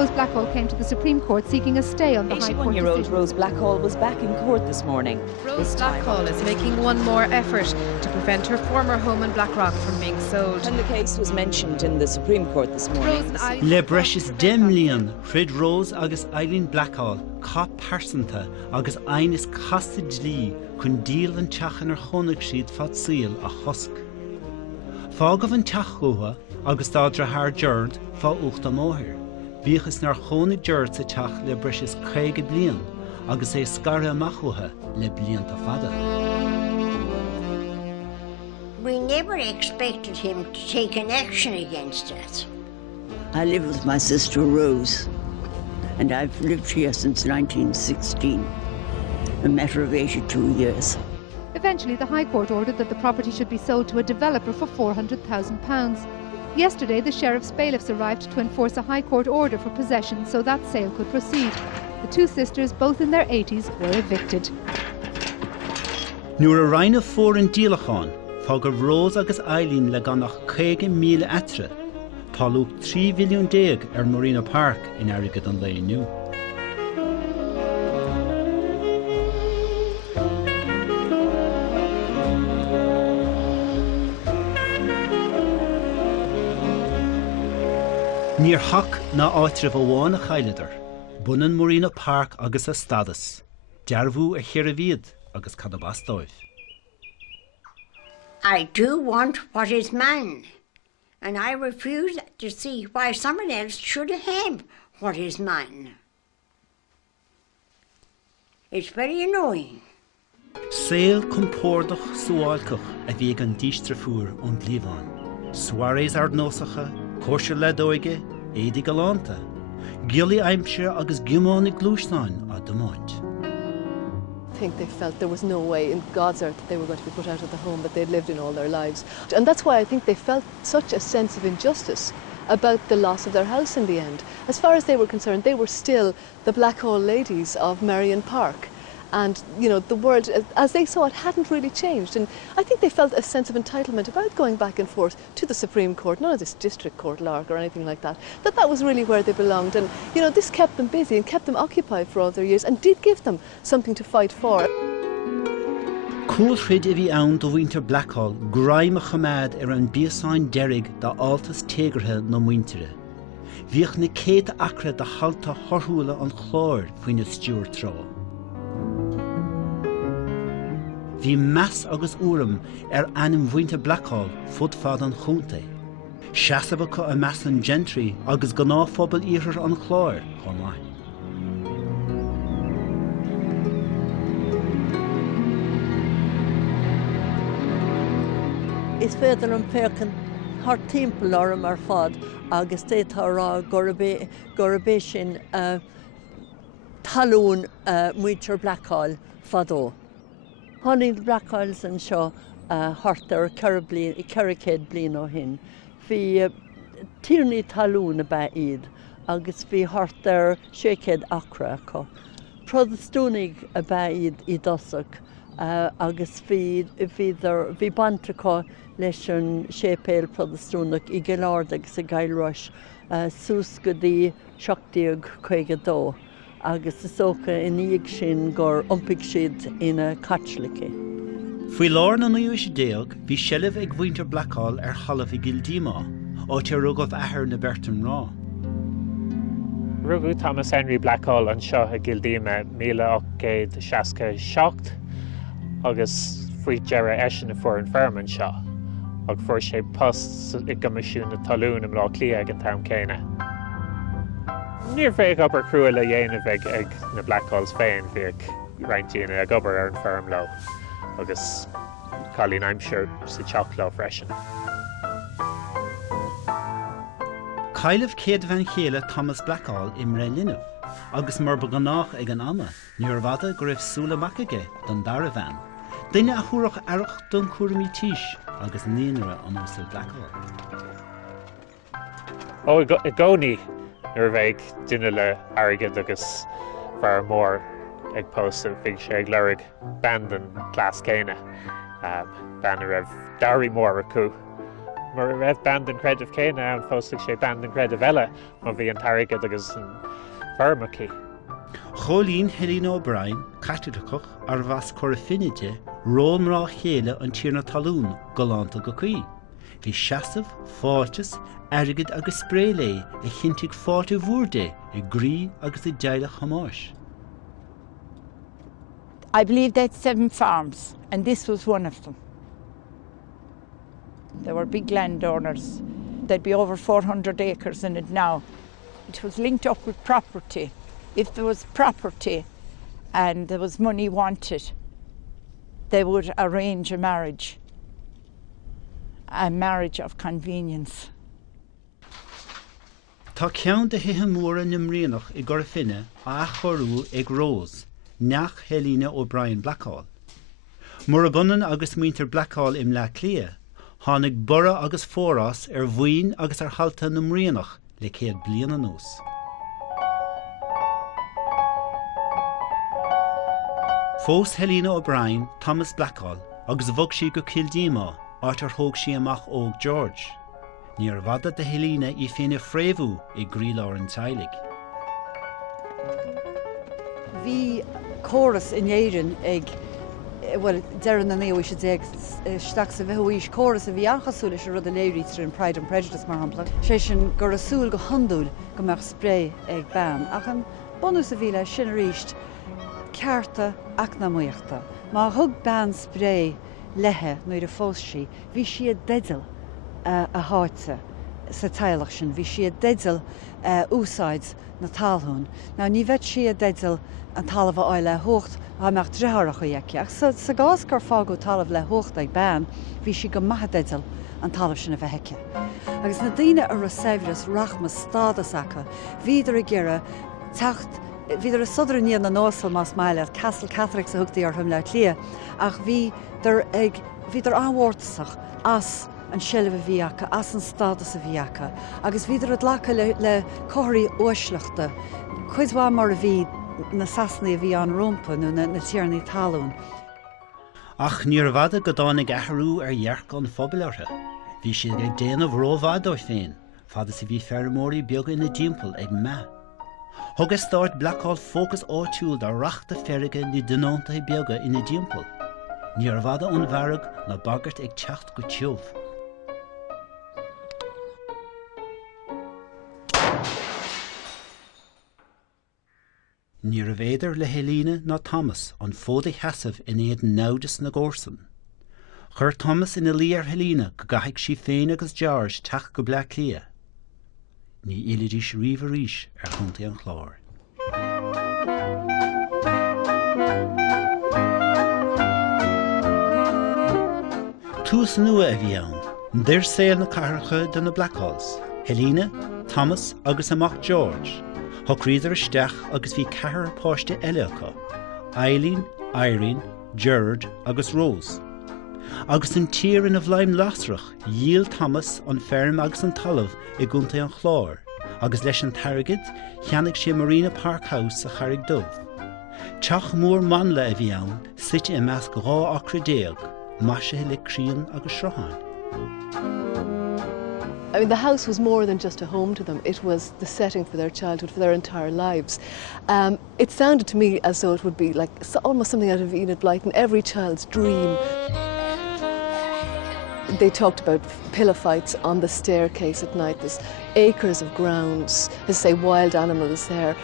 Rose Blackhall came to the Supreme Court seeking a stay on the High Court 81-year-old decision. Rose Blackhall was back in court this morning. Rose Blackhall is making one more effort to prevent her former home in Blackrock from being sold. When the case was mentioned in the Supreme Court this morning, Le breis demlion Fred Rose agus Eileen Blackhall cá persanta agus ein is castid lí chun díal an teachan ar chonig siad fat síl a chosk. Fágah an teachgóha agus dádra haar jerd fá ucht am óthir. Bíchas nar chonig jerd sa teach le breis is craig blian agus é scarra amachúthe le blianta fada. We never expected him to take an action against us. I live with my sister Rose, and I've lived here since 1916, a matter of 82 years. Eventually, the High Court ordered that the property should be sold to a developer for £400,000. Yesterday, the Sheriff's bailiffs arrived to enforce a High Court order for possession so that sale could proceed. The two sisters, both in their 80s, were evicted. Nuair a rhain fór an díalacháin, fágah Rose agus Eileen le gan nach 50,000 etre, talúg 3 milliún déag ar Marina Park in airgid an lei nu. Níor hach ná áitrih amháin a chailedar, bunan Marina Park agus a stadas, dearbhú a chéir a bhíad agus cad a bastáibh. I do want what is mine, and I refuse to see why someone else should have what is mine. It's very annoying. Sail compórdach suálcach a bhí an dístra fuair ón bplíomháin. Soiréis ardnosacha, cóisir le dóige, éadi galanta. Giallaí aimse agus gimánig glúisteáin a domáint. I think they felt there was no way in God's earth that they were going to be put out of the home that they'd lived in all their lives. And that's why I think they felt such a sense of injustice about the loss of their house in the end. As far as they were concerned, they were still the Blackhall ladies of Marion Park. And, you know, the world, as they saw it, hadn't really changed. And I think they felt a sense of entitlement about going back and forth to the Supreme Court, none of this district court lark or anything like that, that was really where they belonged. And, you know, this kept them busy and kept them occupied for all their years and did give them something to fight for. Cúlchrid a bhí ann do bhaintear Blackhall graim a chamád ar an bíosáin deirg da altas tégarthe na muintere. Bhíoch na céad acra da halta thorthúla an chlár faoin na Stuart rá. Bhí meas agus uaim ar anam bhainte Blackhall fud fad an chunta. Seasamh go a meas an gentry agus go ná phobal iarthar an chláir chomláin. Is féidir an fécin thar timpeall orm ar fad agus tétarrá gurabé sin talún muintear Blackhall fadó. Honnig Blackhalls an seo hartar ceiricéad bliain ó hin. Bhí tíornaí talún a bheith iad agus bhí hartar 600 acra acu. Protestúnig a bheith iad I dosach agus bhí banta acu leis an sépéal protestúnach I Gheilard agus a Gailreis sús go dtí 72 agus is socha in íag sin gur iompaigh siad ina catlacha. Faoi lár na nuaise déag, bhí seileadh ag bhaintear Blackhall ar chalamh I Gildíma, áit ar rugad ahar na Bertam rá. Rugú Thomas Henry Blackhall an seo a Gildíma 1867 agus faoi deire eisin na fuair an ferm an seo, agus fuair sé post I gcoimisiún na talún am lá clia ag an tam céine. Níor féach obair cruúil a dhéanamh ag na Blackhalls féin bhíoh rointíonna ag obair ar an ferm lo, agus chalín aimseir sa teach lo freisin. Caillimh céad bhean chéile Thomas Blackhall imre linmh, agus mar beganách ag an ama, níor bhada go raibh súla macaige don dara bhean. Duine a thuaireach airach don cuairimí tíis agus níonra an uasail Blackhall. Ó I gcónaí nuair bheith duine le airgid agus fear mór ag pósta bhíh sé ag leirigh band an clás céine. Ban a raibh dairí mór acu Mar raibh band an creidimh céine an fóstigh sé band an creidimh eile má bhí an tarigad agus an bharmací. Cholín Helena O'Brien, Caitliceach ar bhas chur finide, rómrá chéile an tíarna talún golánta go chuí. Bhí seasamh, fáiltas, airgid agus sprélé I chintigh fáilte bhúrde I grí agus I deile chamáis. I believe they had 7 farms, and this was one of them. They were big landowners. There'd be over 400 acres in it now. It was linked up with property. If there was property and there was money wanted, they would arrange a marriage of convenience. Tá ceann de hithe móra nimríonach I ggur finne a chorú ag Rose, nach Helena O'Brien Blackhall. Mór a bunan agus muintir Blackhall im le clia, tháinig bora agus fórás bhuain agus ar halta nimríonach le 100 bliana nús. Fós Helena O'Brien, Thomas Blackhall, agus bhog sí go Kildíma, átar thóg sí amach óg George. Níor bhada de Helena I féine fréimhú I grílár an tailig. Bhí chorus in éireann ag, well, dearan na néo is ag staach sa bheithúis chorus a bhí anchasúil is a rud an éirítar in Pride and Prejudice mar hampla. Sé sin gur asúil go handúil go meach spré ag ban. Ach an bonús a bhí le sin a ríist cearta ach na muochta. Má thug ban spré lethe nuair a fós sí, bhí siad deidil a háite sa teilech sin, bhí siad deidil úsáid na talún. Ná ní bheith siad deidil an talamh áil le hocht a meach drethach chuiceach. Sa gás gur fá go talamh le hocht ag ban, bhí si go maithe deidil an talamh sin a bheith heice. Agus na daoine ar a saibhras rachmas stádas acha, bhíidir a ggéire techt Bhíidir a sudar níon na nósal más maile Castle Catholic sa thugtaí orthaim le clia, ach bhíidir anhharrtasach as an seilbh a bhí acha, as an stádas a bhí acha, agus bhíidir ad lecha le cóirí uaisleachta, chuid bhá mar a bhí na sasnaí a bhí an rompa nó na tíarnaí talún. Ach níor bhada go dánig athrú ar dhearc an phobailthe. Bhí siad ag déanamh rómhádó féin, fada sa bhí fearmóirí beaga ina dimple ag me. Thugus stáit Blackhall fócas áitiúil de reachta ferige ní dunáta beaga ina dimple. Níor bhada an bharag na bagart ag teacht go tiomh. Ní a bhéidir le Helena ná Thomas an fódaí heasamh in éiad nádas na górsan. Chur Thomas ina lí ar Helena go gaithigh sí féin agus George teach go bla clia. Ní ileidirís riomh a ríis ar chuntaí an chlár. Tús nua a bhí ann, deir saoil na carcha do na Blackhalls, Helena, Thomas agus amach George. Thugríidir isteach agus bhí 4 páiste eile acu, Eileen, Irene, Gerard agus Rose. Agus an tír in a bhleim lasrach, díal Thomas an ferm agus an talamh I gúntaí an chlár, agus leis an targad, cheannaigh sé Marina Park House a Charrig Dubh. Teach mór manla a bhí ann, suite I measc 2 acra déag, maisithe le crían agus srathán. I mean, the house was more than just a home to them. It was the setting for their childhood, for their entire lives. It sounded to me as though it would be like almost something out of Enid Blyton, every child's dream. They talked about pillow fights on the staircase at night. There's acres of grounds, as say, wild animals there.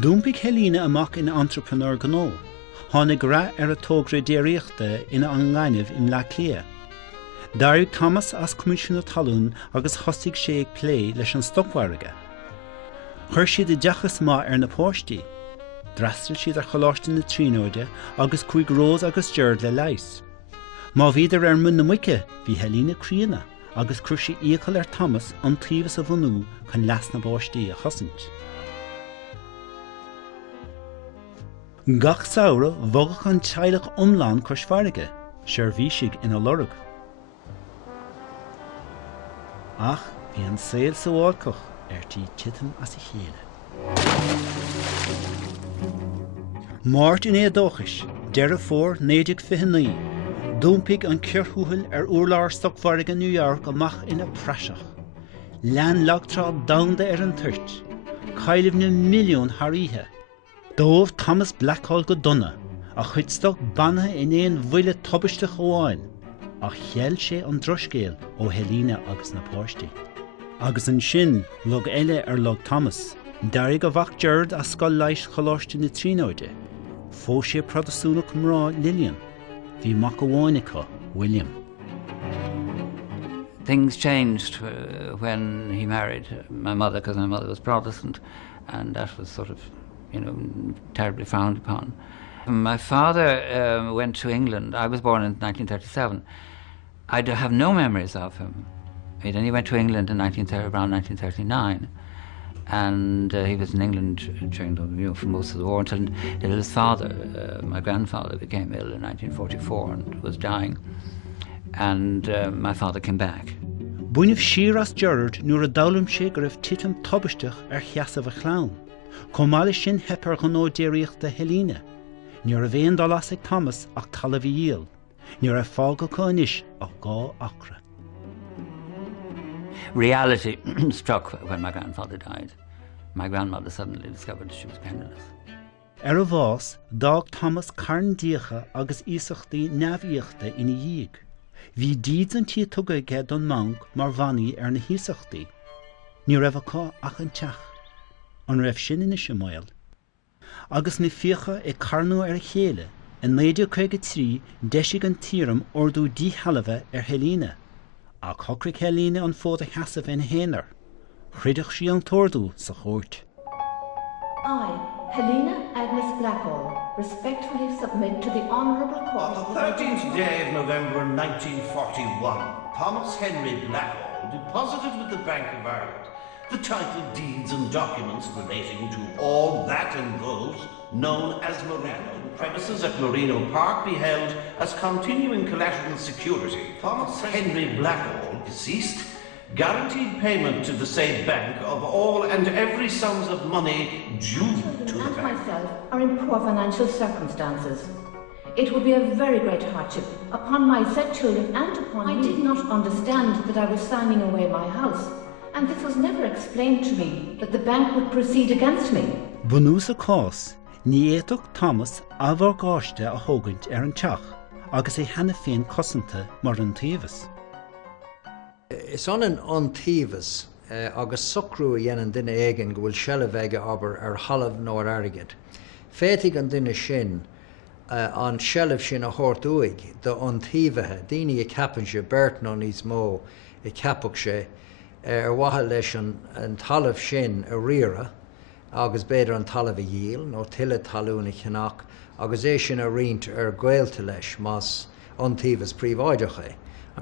Dúmpig Helena amach in entrepreneur gnó. Tháinig ra ar a tógra déireachta ina an ghainmh in le clia. Dairg Thomas as Commissioner talún agus thosaigh sé ag plé leis an stopmhairge. Chuir siad I deachas má ar na póistí. Drastal siad ar choláiste na tríóide agus chuig Rose agus Gerard le leis. Má bhíidir ar mun na muice bhí Helena críanna agus chuir sé íocail ar Thomas an tríomhas a bhunú chun leas na báistí a chosint. Gach saoire bhogach an teilech omláin chuismhairge, seir bhí siig ina lorug. Ach, bhí an saoil sa bháilcoch tí titim as I chéile. Máirt in éadóchais, deir a fór 9:29, Dúmpig an cearthúil urlár stochmharg in New York amach ina praseach. Lean lagtrá damda an tuirt. Caillimh na milliún haríthe. Dómh Thomas Blackhall go donna, a chuidstoch banna in éon bhuile tobaiste óháin, a cheall sé an droscéal ó Helena agus na páistí. Agus an sin log eile log Thomas, darig a bhach deird a scoil leis choláiste na tríóide. Fó sé prodasúnach mrá Lillian, hí mac amháinecha William. Things changed when he married my mother, because my mother was Protestant, and that was sort of, terribly frowned upon. My father went to England. I was born in 1937. I have no memories of him. He then went to England in around 1939, and he was in England during for most of the war until his father, my grandfather, became ill in 1944 and was dying. And my father came back. Buineh Shiras Gerard nuair a dowlam sé go raibh titim tobisteach cheasamh a chlán. Comála sin hepar go nódéireacht de Helena. Nuair a bhéon dolas ag Thomas ach talamh díal. Nuair a fáil go conis ach gá acra. Reality struck when my grandfather died. My grandmother suddenly discovered she was penniless. A bhás, dág Thomas carn díocha agus ísachtaí neamhíochta ina dhiag. Bhí díd an tí tugaige don monk mar bhaní na hísachtaí. Ní raibh acu ach an teach, an raibh sin ina simáil. Agus na fíocha carnú a chéile, in 1953 deisig an tíram ordú dí halabh Helena. Ach hocric Helena an fód a cheasamh in héanaar. Chrideach sí an tordú sa chóirt. I, Helena Agnes Blackhall, respectfully submit to the Honourable Court. On the 13th day of November 1941, Thomas Henry Blackhall deposited with the Bank of Ireland the title deeds and documents relating to all that and those known as Marino. Premises at Marino Park be held as continuing collateral security. Thomas Henry Blackhall, deceased, guaranteed payment to the said bank of all and every sums of money due to the bank. Myself are in poor financial circumstances. It would be a very great hardship upon my said children and upon me. I did not understand that I was signing away my house, and this was never explained to me that the bank would proceed against me. Bunús a cás, ní éadach Thomas abhar gáiste a thógaint an teach, agus é hena féin cosanta mar an taobhas. Is an tíbhas agus socrú a dhéanaan duine éigean go bhfuil seileh aige aber halamh nó airgid. Fétigh an duine sin an seileh sin a thuirtúig do an tíbhathe, daoine i ceapann sé beirt nó níos mó i ceapach sé wathe leis an talamh sin a riara agus beidir an talamh a díal nó tuile talún i cheannach agus é sin a riint gaolta leis más an tíbhas príomháideach é.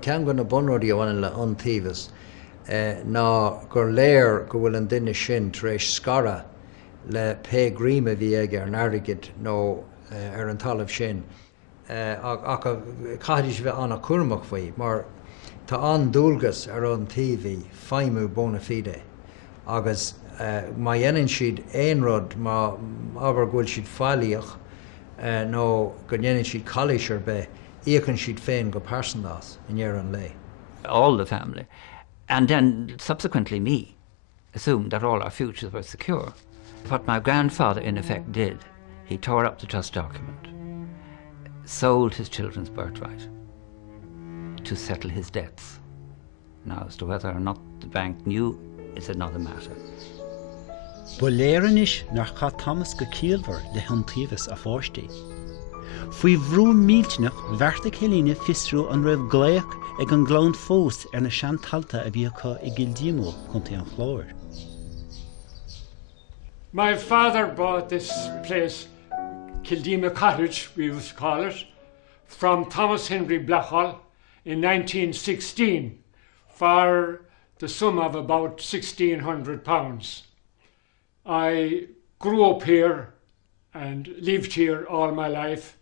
Cean go na bunróí bhhain le an tíbhas ná gur léir go bhfuil an duine sin tar éis scara le péagríma bhí aige ar an airgid nó ar an talamh sin ach caithfidh bheith anna cuairmach faoi mar tá an dúlgas ar an tíbhí feimú bona fide agus má dhéanann siad éon rud má aber ghfuil siad fáilíoch nó go dhéanann siad cáilís ar bith íocann siad féin go páirsandas in dhear an lei. All the family, and then subsequently me, assumed that all our futures were secure. What my grandfather in effect did, he tore up the trust document, sold his children's birthright to settle his debts. Now, as to whether or not the bank knew, is another matter. Boléiranis nar cha Thomas go cíalmhar le an tíbhas a fáistí. Faoi bhrú míltnach bhearta Helena fistrú an raibh gléach ag an glán fós ar na seantalta a bhí acu i Gildímó chunta an chlóir. My father bought this place, Kildima Cottage, we used to call it, from Thomas Henry Blackhall in 1916 for the sum of about £1,600. I grew up here and lived here all my life.